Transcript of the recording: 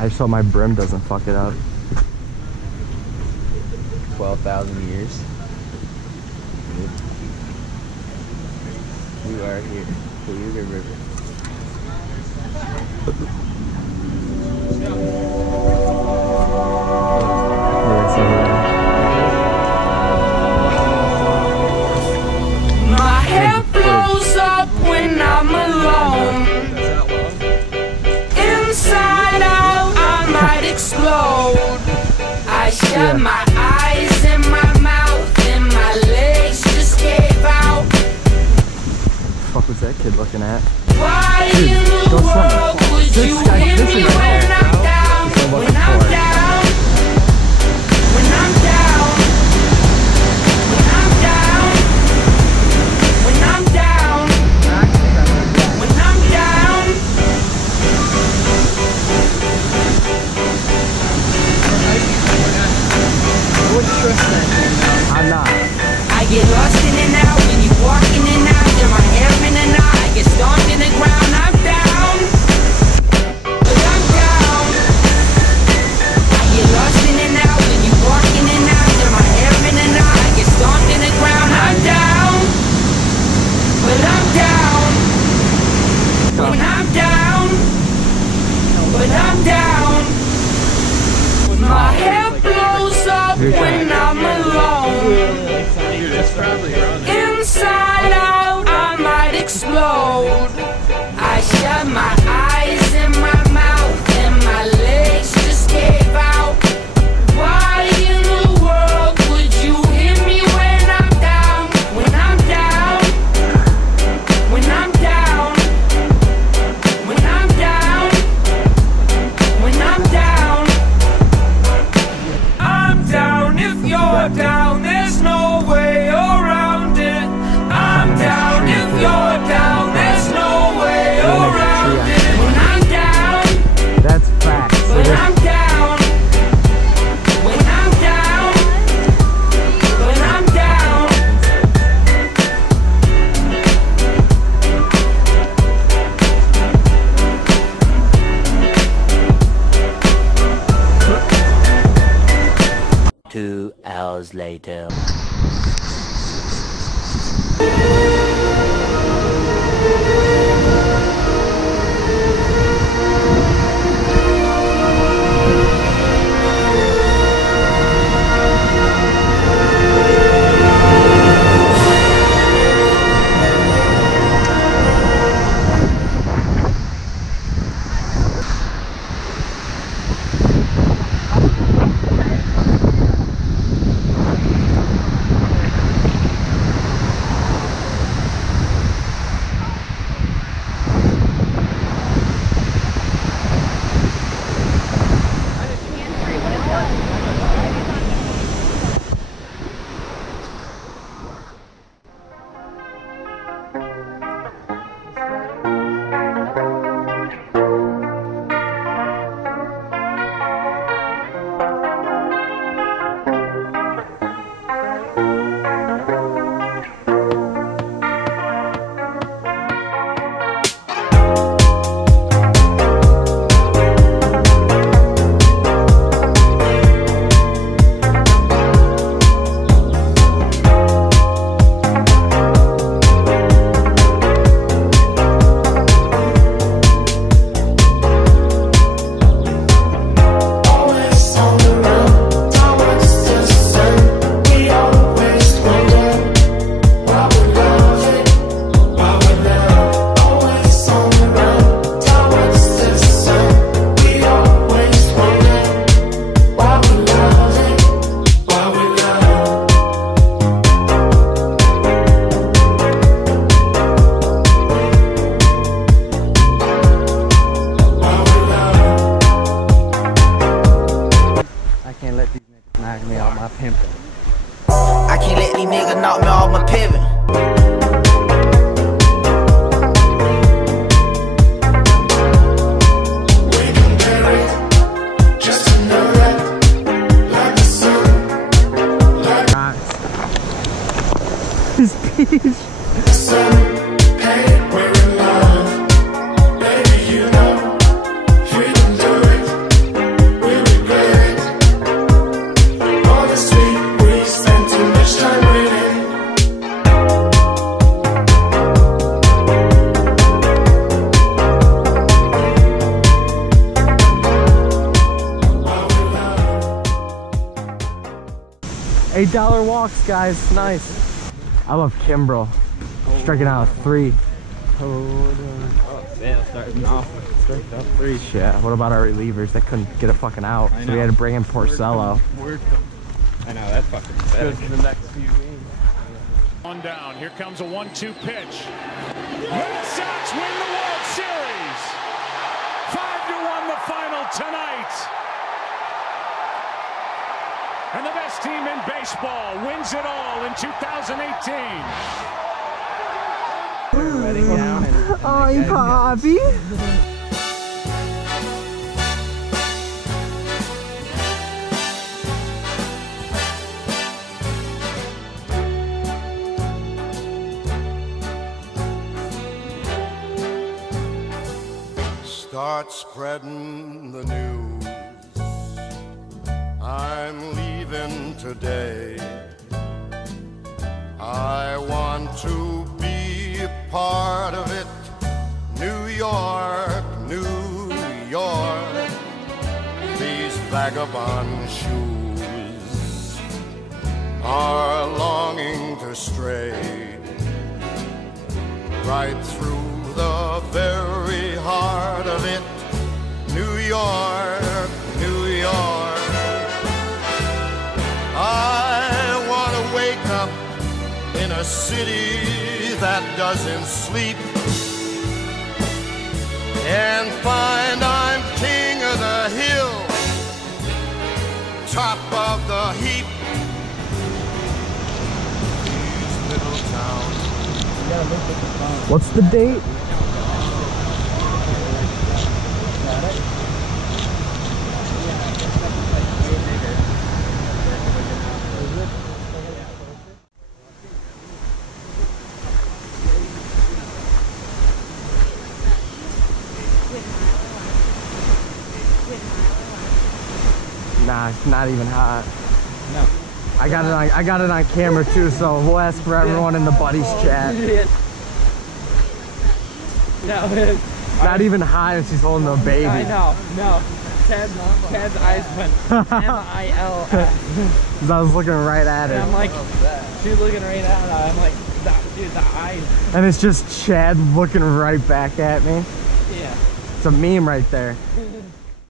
I just hope my brim doesn't fuck it up. 12,000 years. We are here, Cayuga River. My hair blows up when I'm alone. Inside out, I might explode. I shut my eyes and my mouth and my legs just gave out. What the fuck was that kid looking at? Why in the world would you hit me when I'm down? When I'm down? When I'm down? When I'm down? When I'm down? When I'm down? I'm not. I get lost in and out when you walk in and out. You're my hair in and out. I get stomped in the ground. I'm down, but I'm down. I get lost in and out when you walk in and out. You're my hair in and out. I get stomped in the ground. I'm down, but I'm down. When I'm down, but I'm down. My hair blows up when I'm alone. Inside out, I might explode. I shut my eyes and my mouth and my legs just gave out. Why in the world would you hit me when I'm down? When I'm down? When I'm down? When I'm down? When I'm down? I'm down if you're down. There's no way around it. I'm down if you're down. There's no way around it. When I'm down, That's facts. when I'm down, when I'm down, when I'm down. Two hours later. $8 walks, guys. Nice. I love Kimbrough. Striking out a 3. Oh, yeah, starting off 3. Yeah, what about our relievers? They couldn't get a fucking out, so we had to bring in Porcello. I know, that's fucking good for the next few games. One down. Here comes a 1-2 pitch. Red Sox win the World Series. 5-1 the final tonight. And the best team in baseball wins it all in 2018. Letting down and Oh, Poppy. Start spreading the news. I'm leaving today. I want to be a part of it. New York, New York. These vagabond shoes are longing to stray right through the very heart of it. New York, New York. I want to wake up in a city that doesn't sleep and find I'm king of the hill, top of the heap. These little towns. What's the date? Nah, it's not even hot. No. I got it on camera too, so we'll ask for everyone in the buddies chat. No, Not even hot if she's holding a baby. I know, no. Ted's eyes went M-I-L-S. Cause I was looking right at And it. I'm like, she's looking right at her. I'm like, dude, the eyes. And it's just Chad looking right back at me. Yeah. It's a meme right there.